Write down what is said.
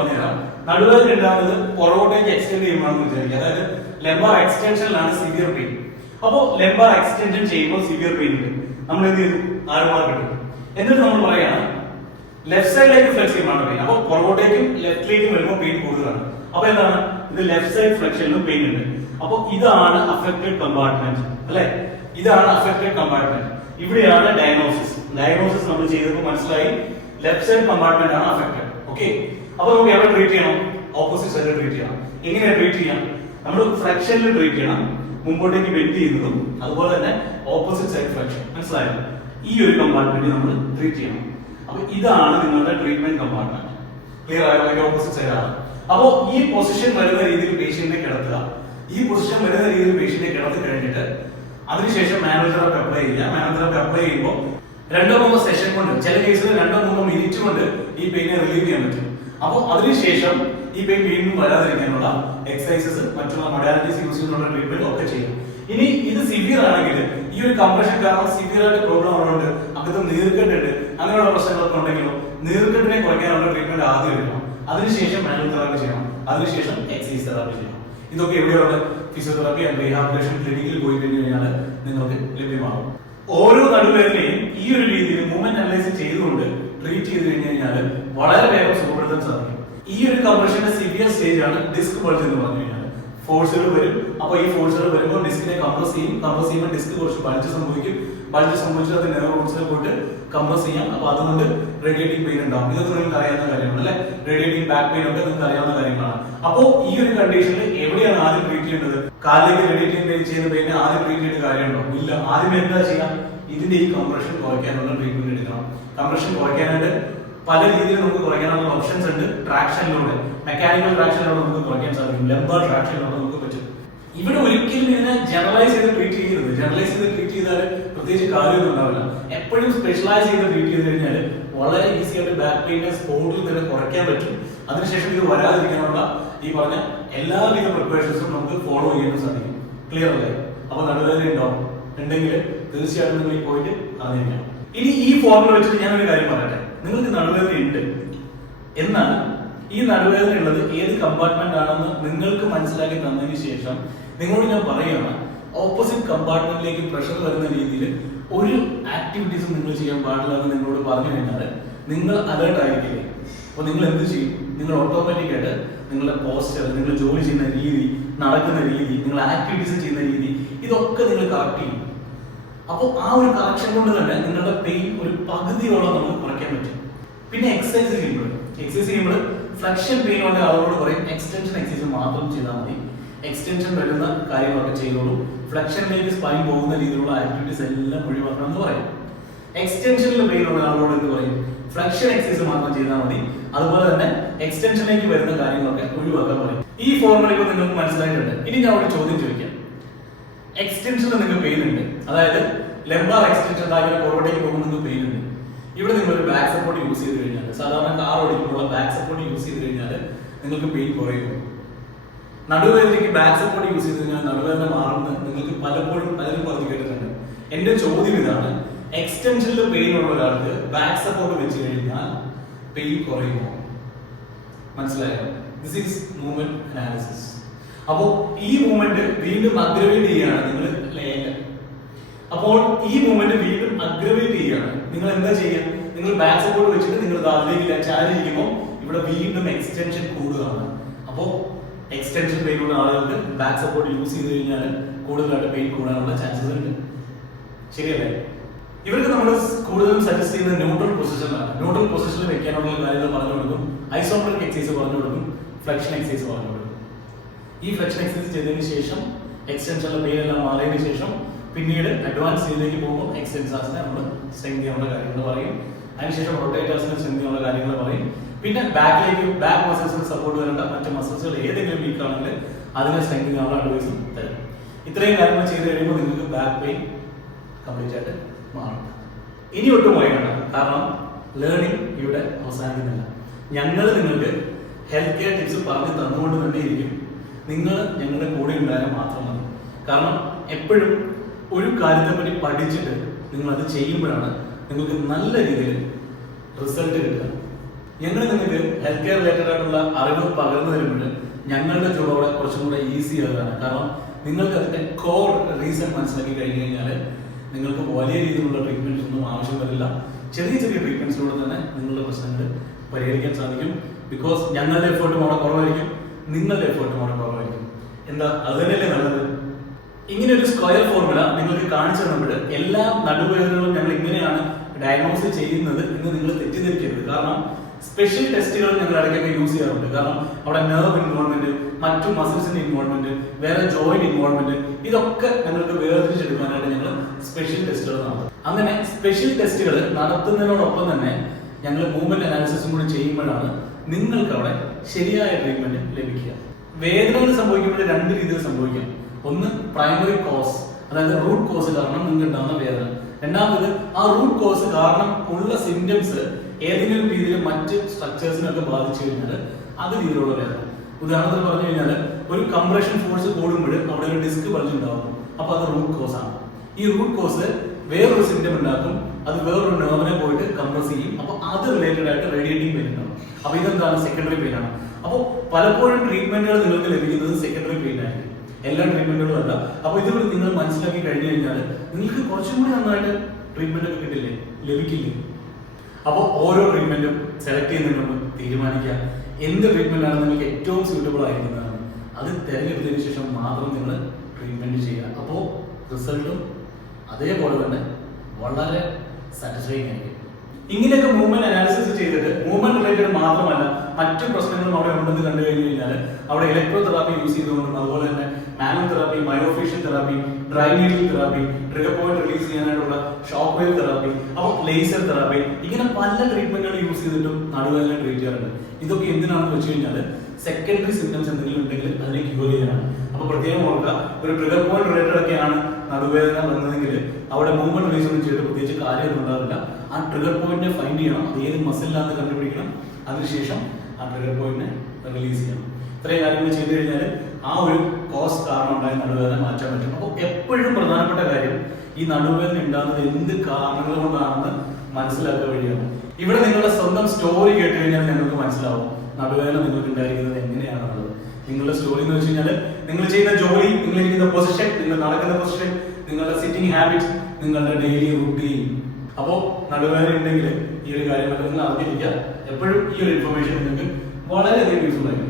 പറഞ്ഞുതരാം. നടുവേദന ഉണ്ടാകുന്നത് പുറകോട്ടേക്ക് എക്സ്റ്റെൻഡ് ചെയ്യുമ്പോഴാണെന്ന് വിചാരിക്കുക. അതായത് ലെംബാർ എക്സ്റ്റൻഷനിലാണ് സിവിയർ പെയിൻ. അപ്പോൾ ലെംബാർ എക്സ്റ്റൻഷൻ ചെയ്യുമ്പോൾ സിവിയർ പെയിൻ ഉണ്ട്. നമ്മൾ എന്ത് ചെയ്തു? ആരോഗ്യം കിട്ടും. എന്നിട്ട് നമ്മൾ പറയാണ് ലെഫ്റ്റ് സൈഡിലേക്ക് ഫ്ലെക്സ് ചെയ്യുമ്പോൾ പെയിൻ. അപ്പോൾ പുറകോട്ടേക്കും ലെഫ്റ്റിലേക്കും വരുമ്പോൾ പെയിൻ കൂടുതലാണ്. അപ്പൊ എന്താണ്? ഇത് ലെഫ്റ്റ് സൈഡ് ഫ്ലെക്ഷനിലും പെയിൻ ഉണ്ട്. അപ്പൊ ഇതാണ് അഫക്റ്റഡ് കമ്പാർട്ട്മെന്റ് അല്ലെ? ഇതാണ് അഫക്റ്റഡ് കമ്പാർട്ട്മെന്റ്. ഇവിടെയാണ് ഡയഗ്നോസിസ്. ഡയഗ്നോസിസ് നമ്മൾ ചെയ്തപ്പോൾ മനസ്സിലായി ലെഫ്റ്റ് സൈഡ് കമ്പാർട്ട്മെന്റ് ആണ് അഫക്റ്റഡ്. ഓക്കെ, അപ്പൊ നമുക്ക് എവിടെ ട്രീറ്റ് ചെയ്യണം? ഓപ്പോസിറ്റ് സൈഡിൽ ട്രീറ്റ് ചെയ്യണം. എങ്ങനെയാണ് ട്രീറ്റ് ചെയ്യാം? നമ്മൾ ഫ്ലെക്ഷനിൽ ട്രീറ്റ് ചെയ്യണം, മുമ്പോട്ടേക്ക് ബെൻഡ് ചെയ്യുന്നതും അതുപോലെ തന്നെ ഓപ്പോസിറ്റ് സൈഡ് ഫ്ലെക്ഷൻ. മനസ്സിലായോ? ഈ ഒരു കമ്പാർട്ട്മെന്റ് നമ്മൾ ട്രീറ്റ് ചെയ്യണം. അപ്പൊ ഇതാണ് നിങ്ങളുടെ ട്രീറ്റ്മെന്റ് കമ്പാർട്ട്മെന്റ്. ക്ലിയർ ആയോ? ഓപ്പോസിറ്റ് സൈഡ് ആണ്. അപ്പോ ഈ പൊസിഷൻ വരുന്ന രീതിയിൽ പേഷ്യന്റിനെ കിടത്തുക. ഈ പൊസിഷൻ വരുന്ന രീതിയിൽ പേഷ്യന്റിനെ കിടത്തി കഴിഞ്ഞിട്ട് അതിനുശേഷം മാനുവൽ തെറാപ്പി അപ്ലൈ ചെയ്യുക. മാനുവൽ തെറാപ്പി അപ്ലൈ ചെയ്യുമ്പോൾ 2-3 സെഷൻ കൊണ്ട്, ചില കേസിൽ 2-3 മിനിറ്റ് കൊണ്ട് ഈ പെയിനെ റിലീവ് ചെയ്യാൻ പറ്റും. അപ്പോൾ അതിനുശേഷം ഈ പെയിൻ വീണ്ടും വരാതിരിക്കാനുള്ള എക്സസൈസസ്, മറ്റുള്ള മൊഡാലിറ്റീസ് യൂസ് ചെയ്യുന്ന ട്രീറ്റ്മെന്റ് ഒക്കെ ചെയ്യും. ഇനി ഇത് സിവിയർ ആണെങ്കിൽ ഈ ഒരു കംപ്രഷൻ കാരണം സിവിയർ ആയിട്ട് പ്രോബ്ലം ഉള്ളതുകൊണ്ട് അകത്ത് നീർക്കെട്ടുണ്ട്, അങ്ങനെയുള്ള പ്രശ്നങ്ങളൊക്കെ ഉണ്ടെങ്കിലോ നീർക്കെട്ടിനെ കുറയ്ക്കാനുള്ള ട്രീറ്റ്മെന്റ് ആദ്യം എടുക്കണം. അതിനുശേഷം മാനുവൽ തെറാപ്പി ചെയ്യണം. അതിനുശേഷം എക്സസൈസ് തെറാപ്പി ചെയ്യണം. ഇതൊക്കെ എവിടെയുള്ള ഫിസിയോതെറാപ്പി ആൻഡ് റീഹാബിലിറ്റേഷൻ ക്ലിനിക്കിൽ പോയി കഴിഞ്ഞാൽ നിങ്ങൾക്ക് ലഭ്യമാകും. ഓരോ നടുവേദനയും ഈ ഒരു രീതിയിൽ മൂവ്മെന്റ് അനലൈസ് ചെയ്തുകൊണ്ട് ട്രീറ്റ് ചെയ്ത് കഴിഞ്ഞാൽ വളരെ വേഗം സുഖപ്പെടുത്താൻ സാധിക്കും. ഈ ഒരു കംപ്രഷന്റെ സിവിയർ സ്റ്റേജ് ആണ് ഡിസ്ക് ബൾജ് എന്ന് പറഞ്ഞു കഴിഞ്ഞാൽ. ഫോഴ്സുകൾ വരും. അപ്പൊ ഈ ഫോഴ്സുകൾ വരുമ്പോൾ ഡിസ്കിനെ കംപ്രസ് ചെയ്യും. കംപ്രസ് ചെയ്യുമ്പോൾ ഡിസ്ക് കുറച്ച് ബൾജ് സംഭവിക്കും. ബൾജ് സംഭവിച്ചാൽ അത് നെർവ് റൂട്ട്സിനെ പോയിട്ട് കംപ്രസ് ചെയ്യാം. അപ്പൊ അതുകൊണ്ട് റേഡിയേറ്റിംഗ് പെയിൻ ഉണ്ടാവും. ഇതൊക്കെ നിങ്ങൾക്ക് അറിയാവുന്ന കാര്യമാണ് അല്ലെ? റേഡിയേറ്റിംഗ് ബാക്ക് പെയിൻ ഒക്കെ നിങ്ങൾക്ക് അറിയാവുന്ന കാര്യങ്ങളാണ്. അപ്പോ ഈ ഒരു കണ്ടീഷനിൽ എവിടെയാണ് ആദ്യം ട്രീറ്റ് ചെയ്യേണ്ടത്? കാലിലേക്ക് റേഡിയേറ്റിംഗ് പെയിൻ ചെയ്യുന്ന പെയിനെ ആദ്യം ട്രീറ്റ് ചെയ്യേണ്ട കാര്യമുണ്ടോ? ഇല്ല. ആദ്യം എന്താ ചെയ്യാം? ഇതിന്റെ ഈ കംപ്രഷൻ കുറയ്ക്കാനുള്ള ട്രീറ്റ്മെന്റ് എടുക്കണം. കംപ്രഷൻ കുറയ്ക്കാനായിട്ട് പല രീതിയിൽ നമുക്ക് കുറയ്ക്കാനുള്ള ഓപ്ഷൻസ് ഉണ്ട്. ട്രാക്ഷനിലൂടെ, മെക്കാനിക്കൽ ട്രാക്ഷനിലൂടെ നമുക്ക് കുറയ്ക്കാൻ സാധിക്കും. ലംബാർ ട്രാക്ഷനിലൂടെ നമുക്ക് പറ്റും. ഇവിടെ ഒരിക്കലും ഇതിനെ ജനറലൈസ് ചെയ്ത് ട്രീറ്റ് ചെയ്യരുത്. ജനറലൈസ് ചെയ്ത് ട്രീറ്റ് ചെയ്താൽ പ്രത്യേകിച്ച് കാര്യമൊന്നും ഉണ്ടാവില്ല. എപ്പോഴും സ്പെഷ്യലൈസ് ചെയ്ത് ട്രീറ്റ് ചെയ്ത് കഴിഞ്ഞാൽ വളരെ ഈസി ആയിട്ട് ബാക്ക് പെയിനെ സ്പോട്ടിൽ തന്നെ കുറയ്ക്കാൻ പറ്റും. അതിനുശേഷം ഇത് വരാതിരിക്കാനുള്ള ഈ പറഞ്ഞ എല്ലാവിധ പ്രിപ്പറേഷൻസും നമുക്ക് ഫോളോ ചെയ്യാൻ സാധിക്കും. ക്ലിയർ അല്ലേ? അപ്പൊ നടുവേദന ഉണ്ടാവും ഉണ്ടെങ്കിൽ തീർച്ചയായിട്ടും നിങ്ങൾ ഈ പോയിട്ട് അറിഞ്ഞിരിക്കണം. ഇനി ഈ ഫോർമുല വെച്ചിട്ട് ഞാനൊരു കാര്യം പറയട്ടെ. നിങ്ങൾക്ക് നടുവേദന ഉണ്ട്, എന്നാൽ ഈ നടുവേദന ഉള്ളത് ഏത് കമ്പാർട്ട്മെന്റ് ആണെന്ന് നിങ്ങൾക്ക് മനസ്സിലാക്കി തന്നതിന് ശേഷം നിങ്ങളോട് ഞാൻ പറയുകയാണ്, ഓപ്പോസിറ്റ് കമ്പാർട്ട്മെന്റിലേക്ക് പ്രഷർ വരുന്ന രീതിയിൽ ഒരു ആക്ടിവിറ്റീസും നിങ്ങൾ ചെയ്യാൻ പാടില്ല എന്ന് നിങ്ങളോട് പറഞ്ഞു കഴിഞ്ഞാൽ നിങ്ങൾ അലേർട്ട് ആയിരിക്കില്ലേ? അപ്പോൾ നിങ്ങൾ എന്ത് ചെയ്യും? നിങ്ങൾ ഓട്ടോമാറ്റിക് ആയിട്ട് നിങ്ങളുടെ പോസ്റ്റർ, നിങ്ങൾ ജോലി ചെയ്യുന്ന രീതി, നടക്കുന്ന രീതി, നിങ്ങൾ ആക്ടിവിറ്റീസ് ചെയ്യുന്ന രീതി, ഇതൊക്കെ നിങ്ങൾ കറക്റ്റ് ചെയ്യും. അപ്പോൾ ആ ഒരു കറക്ഷൻ കൊണ്ട് തന്നെ നിങ്ങളുടെ പെയിൻ ഒരു പകുതിയോളം നമുക്ക് കുറയ്ക്കാൻ പറ്റും. പിന്നെ എക്സസൈസ് ചെയ്യുമ്പോൾ ഫ്ലെക്ഷൻ പെയിൻ ഉള്ള ആളുകളോട് പറയും എക്സ്റ്റൻഷൻ എക്സസൈസ് മാത്രം ചെയ്താൽ മതി. എക്സ്റ്റൻഷൻ വരുന്ന കാര്യങ്ങളൊക്കെ ചെയ്തോളൂ. ഫ്ലെക്ഷനിലേക്ക് സ്പൈൻ പോകുന്ന രീതിയിലുള്ള ആക്ടിവിറ്റീസ് എല്ലാം ഒഴിവാക്കണം എന്ന് പറയും. എക്സ്റ്റൻഷനിൽ പെയിൻ ഉള്ള ആളുകളോട് എന്ത് പറയും? ഫ്ലെക്ഷൻ എക്സസൈസ് മാത്രം ചെയ്താൽ മതി. അതുപോലെ തന്നെ എക്സ്റ്റൻഷനിലേക്ക് വരുന്ന കാര്യങ്ങളൊക്കെ ഒഴിവാക്കാൻ പറയും. ഈ ഫോർമുല ഇപ്പോൾ നിങ്ങൾക്ക് മനസ്സിലായിട്ടുണ്ട്. ഇനി ഞാൻ ഒരു ചോദ്യം ചോദിക്കാം. എക്സ്റ്റൻഷനിൽ നിങ്ങൾക്ക് പെയിൻ ഉണ്ട്, അതായത് ലെംബാർ എക്സ്റ്റൻഷൻ പുറകോട്ടേക്ക് പോകുമ്പോൾ നിങ്ങൾക്ക് പെയിൻ ഉണ്ട്. ഇവിടെ നിങ്ങൾ ഒരു ബാക്ക് സപ്പോർട്ട് യൂസ് ചെയ്ത് കഴിഞ്ഞാൽ, സാധാരണ കാർ ഓടിക്കുമ്പോൾ ബാക്ക് സപ്പോർട്ട് യൂസ് ചെയ്ത് കഴിഞ്ഞാൽ നിങ്ങൾക്ക് പെയിൻ കുറയും. നടുവേദനയ്ക്ക് ബാക്ക് സപ്പോർട്ട് യൂസ് ചെയ്ത് കഴിഞ്ഞാൽ നടുവേദന മാറുന്നത് നിങ്ങൾക്ക് പലപ്പോഴും പലരും പറഞ്ഞു കേട്ടിട്ടുണ്ട്. എന്റെ ചോദ്യം ഇതാണ്, എക്സ്റ്റൻഷനിൽ പെയിൻ ഉള്ള ഒരാൾക്ക് ബാക്ക് സപ്പോർട്ട് വെച്ച് കഴിഞ്ഞാൽ പെയിൻ കുറയുമോ? മനസ്സിലായോ? This is movement analysis. അപ്പോ ഈ മൂവ്മെന്റ് വീണ്ടും അഗ്രവേറ്റ് ചെയ്യുകയാണ് നിങ്ങൾ. അപ്പോൾ ഈ മൂവ്മെന്റ് വീണ്ടും അഗ്രവേറ്റ് ചെയ്യുകയാണ്. നിങ്ങൾ എന്താ ചെയ്യുക? നിങ്ങൾ ബാക്ക് സപ്പോർട്ട് വെച്ചിട്ട് നിങ്ങൾ അതിലേക്ക് ചാരിയിരിക്കുമ്പോൾ ഇവിടെ വീണ്ടും എക്സ്റ്റൻഷൻ കൂടുകയാണ്. അപ്പോൾ എക്സ്റ്റൻഷൻ പെയിൻ ഉള്ള ആളുകൾക്ക് ബാക്ക് സപ്പോർട്ട് യൂസ് ചെയ്ത് കഴിഞ്ഞാൽ കൂടുതലായിട്ട് പെയിൻ കൂടാനുള്ള ചാൻസസ് ഉണ്ട്. ശരിയല്ലേ? ഇവർക്ക് നമ്മൾ കൂടുതലും സജസ്റ്റ് ചെയ്യുന്നത് ന്യൂട്രൽ പൊസിഷനിലാണ്. ന്യൂട്രൽ പൊസിഷനിൽ വെക്കാനുള്ള കാര്യങ്ങൾ പറഞ്ഞു കൊടുക്കും. ഐസോമെട്രിക് എക്സസൈസ് പറഞ്ഞു കൊടുക്കും. ഫ്ലെക്ഷൻ എക്സസൈസ് പറഞ്ഞു കൊടുക്കും. ഈ ഫ്ലെക്ഷൻ എക്സസൈസ് ചെയ്തതിന് ശേഷം എക്സ്റ്റൻഷനിലെ പെയിൻ എല്ലാം മാറിയതിനു ശേഷം പിന്നീട് അഡ്വാൻസ് സ്റ്റേജിലേക്ക് പോകുമ്പോൾ എക്സ്റ്റൻസാസിനെ നമ്മൾ സ്ട്രെങ്ത് ചെയ്യാനുള്ള കാര്യങ്ങൾ പറയും. അതിനുശേഷം റൊട്ടേറ്റേഴ്സിനെ സ്ട്രെങ്ത് ചെയ്യാനുള്ള കാര്യങ്ങൾ പറയും. പിന്നെ ബാക്ക് മസിൽസിന് സപ്പോർട്ട് വരേണ്ട മറ്റു മസിൽസുകൾ ഏതെങ്കിലും വീക്ക് ആണെങ്കിൽ അതിനെ സ്ട്രെങ്ത് ചെയ്യാനുള്ള അഡ്വൈസും തരും. ഇത്രയും കാര്യങ്ങൾ ചെയ്ത് കഴിയുമ്പോൾ നിങ്ങൾക്ക് ബാക്ക് പെയിൻ കംപ്ലീറ്റ് ആയിട്ട് മാറും. ഇനി ഒട്ടും പോയേണ്ട, കാരണം ലേണിംഗ് ഇവിടെ അവസാനിക്കുന്നില്ല. ഞങ്ങൾ നിങ്ങൾക്ക് ഹെൽത്ത് കെയർ ടിപ്സ് പറഞ്ഞു തന്നുകൊണ്ട് തന്നെ ഇരിക്കും. നിങ്ങൾ ഞങ്ങളുടെ കൂടെ ഉണ്ടായാൽ മാത്രം മതി. കാരണം എപ്പോഴും ഒരു കാര്യത്തെ പറ്റി പഠിച്ചിട്ട് നിങ്ങൾ അത് ചെയ്യുമ്പോഴാണ് നിങ്ങൾക്ക് നല്ല രീതിയിൽ റിസൾട്ട് കിട്ടുക. ഞങ്ങൾ നിങ്ങൾക്ക് ഹെൽത്ത് കെയർ റിലേറ്റഡ് ആയിട്ടുള്ള അറിവ് പകർന്നു തരുമ്പോൾ ഞങ്ങളുടെ ജോബ് അവിടെ കുറച്ചും കൂടെ ഈസി ആകുകയാണ്. കാരണം നിങ്ങൾക്ക് അതിന്റെ കോർ റീസൺ മനസ്സിലാക്കി കഴിഞ്ഞു കഴിഞ്ഞാൽ നിങ്ങൾക്ക് വലിയ രീതിയിലുള്ള ട്രീറ്റ്മെന്റ്സ് ഒന്നും ആവശ്യം വരില്ല. ചെറിയ ചെറിയ ട്രീറ്റ്മെന്റ്സിലൂടെ തന്നെ നിങ്ങളുടെ പ്രശ്നങ്ങൾ പരിഹരിക്കാൻ സാധിക്കും. ബിക്കോസ് ഞങ്ങളുടെ എഫേർട്ടും അവിടെ കുറവായിരിക്കും, നിങ്ങളുടെ എഫേർട്ടും അവിടെ കുറവായിരിക്കും. എന്താ അത് തന്നെയല്ലേ നല്ലത്? ഇങ്ങനെ ഒരു സ്ക്വയർ ഫോർമുല നിങ്ങൾക്ക് കാണിച്ചു തന്നപ്പോൾ എല്ലാ നടുവേദനകളും ഞങ്ങൾ ഇങ്ങനെയാണ് ഡയഗ്നോസ് ചെയ്യുന്നത് എന്ന് നിങ്ങൾ തെറ്റിദ്ധരിക്കരുത്. കാരണം സ്പെഷ്യൽ ടെസ്റ്റുകൾ ഞങ്ങൾ ഇടയ്ക്കൊക്കെ യൂസ് ചെയ്യാറുണ്ട്. കാരണം അവിടെ നെർവ് ഇൻവോൾവ്മെന്റ്, മറ്റു മസിൽസിന്റെ ഇൻവോൾവ്മെന്റ്, വേറെ ജോയിന്റ് ഇൻവോൾവ്മെന്റ്, ഇതൊക്കെ ഞങ്ങൾക്ക് വേർതിരിച്ചെടുക്കാനായിട്ട് ഞങ്ങൾ സ്പെഷ്യൽ ടെസ്റ്റുകൾ നടത്തും. അങ്ങനെ സ്പെഷ്യൽ ടെസ്റ്റുകൾ നടത്തുന്നതിനോടൊപ്പം തന്നെ ഞങ്ങൾ മൂവ്മെന്റ് അനാലിസിസും കൂടി ചെയ്യുമ്പോഴാണ് നിങ്ങൾക്ക് അവിടെ ശരിയായ ട്രീറ്റ്മെന്റ് ലഭിക്കുക. വേദനകൾ സംഭവിക്കുമ്പോൾ രണ്ട് രീതിയിൽ സംഭവിക്കാം. ഒന്ന് പ്രൈമറി കോസ്, അതായത് റൂട്ട് കോസ് കാരണം നിങ്ങൾക്ക് ഉണ്ടാകുന്ന വേദന. രണ്ടാമത് ആ റൂട്ട് കോസ് കാരണം ഉള്ള സിംറ്റംസ് ഏതെങ്കിലും രീതിയിൽ മറ്റ് സ്ട്രക്ചേഴ്സിനൊക്കെ ബാധിച്ചു കഴിഞ്ഞാൽ അത് രീതിയിലുള്ള വേദന. ഉദാഹരണത്തിന് പറഞ്ഞു കഴിഞ്ഞാൽ ഒരു കംപ്രഷൻ ഫോഴ്സ് കൂടുമ്പോൾ അവിടെ ഒരു ഡിസ്ക് ബൾജ് ഉണ്ടാകും. അപ്പൊ അത് റൂട്ട് കോസ് ആണ്. ഈ റൂട്ട് കോസ് വേറൊരു സിംറ്റം ഉണ്ടാക്കും, അത് വേറൊരു നെർവിനെ പോയിട്ട് കംപ്രസ് ചെയ്യും. അപ്പൊ അത് റിലേറ്റഡ് ആയിട്ട് റേഡിയേറ്റിംഗ് പെയിൻ ഉണ്ടാവും. അപ്പൊ ഇതെന്താണ്? സെക്കൻഡറി പെയിൻ ആണ്. അപ്പോൾ പലപ്പോഴും ട്രീറ്റ്മെന്റുകൾ നിങ്ങൾക്ക് ലഭിക്കുന്നത് സെക്കൻഡറി പെയിൻ ആയിരിക്കും, എല്ലാ ട്രീറ്റ്മെന്റുകളും അല്ല. അപ്പൊ ഇതുവരെ നിങ്ങൾ മനസ്സിലാക്കി കഴിഞ്ഞു കഴിഞ്ഞാൽ നിങ്ങൾക്ക് കുറച്ചും കൂടി നന്നായിട്ട് ട്രീറ്റ്മെന്റ് ഒക്കെ കിട്ടില്ലേ, ലഭിക്കില്ലേ? അപ്പോൾ ഓരോ ട്രീറ്റ്മെന്റും സെലക്ട് ചെയ്യുന്നതിന് മുമ്പ് തീരുമാനിക്കുക എന്ത് ട്രീറ്റ്മെന്റ് ആണ് നിങ്ങൾക്ക് ഏറ്റവും സ്യൂട്ടബിൾ ആയിരിക്കുന്നതാണ്. അത് തിരഞ്ഞെടുത്തതിന് ശേഷം മാത്രം നിങ്ങൾ ട്രീറ്റ്മെന്റ് ചെയ്യുക. അപ്പോൾ റിസൾട്ടും അതേപോലെ തന്നെ വളരെ സാറ്റിസ്ഫൈങ് ആയിരിക്കും. ഇങ്ങനെയൊക്കെ മൂവ്മെന്റ് അനാലിസിസ് ചെയ്തിട്ട് മൂവ്മെന്റ് റിലേറ്റഡ് മാത്രമല്ല മറ്റു പ്രശ്നങ്ങളും അവിടെ ഉണ്ടെന്ന് കണ്ടു കഴിഞ്ഞു കഴിഞ്ഞാൽ അവിടെ ഇലക്ട്രോ തെറാപ്പി യൂസ് ചെയ്തുകൊണ്ടും അതുപോലെ തന്നെ manual therapy, myofascial therapy, dry needle therapy, trigger point release ചെയ്യാനായിട്ടുള്ള ഷോക്ക് വേവ് തെറാപ്പി, അപ്പോൾ ലേസർ തെറാപ്പി, ഇങ്ങനെ പല ട്രീറ്റ്മെന്റുകൾ യൂസ് ചെയ്തിട്ടും നടുവേദന ട്രീറ്റ് ചെയ്യാറുണ്ട്. ഇതൊക്കെ എന്തിനാണെന്ന് വെച്ച് കഴിഞ്ഞാൽ സെക്കൻഡറി സിംറ്റംസ് എന്തെങ്കിലും ഉണ്ടെങ്കിൽ അതിനെ ക്യൂർ ചെയ്യാനാണ്. അപ്പൊ പ്രത്യേകം ഓർക്കുക, ഒരു ട്രിഗർ പോയിന്റ് റിലേറ്റഡ് ഒക്കെയാണ് നടുവേദന വന്നതെങ്കിൽ അവിടെ മൂവ്മെന്റ് റിലീസ് ഒന്നും ചെയ്തിട്ട് പ്രത്യേകിച്ച് കാര്യമൊന്നും ഉണ്ടാവില്ല. ആ ട്രിഗർ പോയിന്റിനെ ഫൈൻഡ് ചെയ്യണം, അത് ഏത് മസിലിലാണെന്ന് കണ്ടുപിടിക്കണം, അതിനുശേഷം ആ ട്രിഗർ പോയിന്റിനെ റിലീസ് ചെയ്യണം. ഇത്രയും കാര്യങ്ങൾ ചെയ്തു കഴിഞ്ഞാൽ ആ ഒരു കോസ് കാരണം ഉണ്ടായ നടുവേദന മാറ്റാൻ പറ്റും. അപ്പോൾ എപ്പോഴും പ്രധാനപ്പെട്ട കാര്യം ഈ നടുവേദന ഉണ്ടാകുന്നത് എന്ത് കാരണങ്ങൾ കൊണ്ടാണെന്ന് മനസ്സിലാക്കുക വഴിയാണ്. ഇവിടെ നിങ്ങളുടെ സ്വന്തം സ്റ്റോറി കേട്ട് കഴിഞ്ഞാൽ നിങ്ങൾക്ക് മനസ്സിലാവും നടുവേദന നിങ്ങൾക്ക് ഉണ്ടായിരിക്കുന്നത് എങ്ങനെയാണെന്നുള്ളത്. നിങ്ങളുടെ സ്റ്റോറി എന്ന് വെച്ച് കഴിഞ്ഞാൽ നിങ്ങൾ ചെയ്യുന്ന ജോലി, നിങ്ങൾ ഇരിക്കുന്ന പൊസിഷൻ, നിങ്ങൾ നടക്കുന്ന പൊസിഷൻ, നിങ്ങളുടെ സിറ്റിംഗ് ഹാബിറ്റ്സ്, നിങ്ങളുടെ ഡെയിലി റുട്ടീൻ. അപ്പോൾ നടുവേദന ഉണ്ടെങ്കിൽ ഈ ഒരു കാര്യം നിങ്ങൾ അറിഞ്ഞിരിക്കുക. എപ്പോഴും ഈ ഒരു ഇൻഫർമേഷൻ നിങ്ങൾക്ക് വളരെയധികം യൂസ്ഫുൾ ആയിരിക്കും.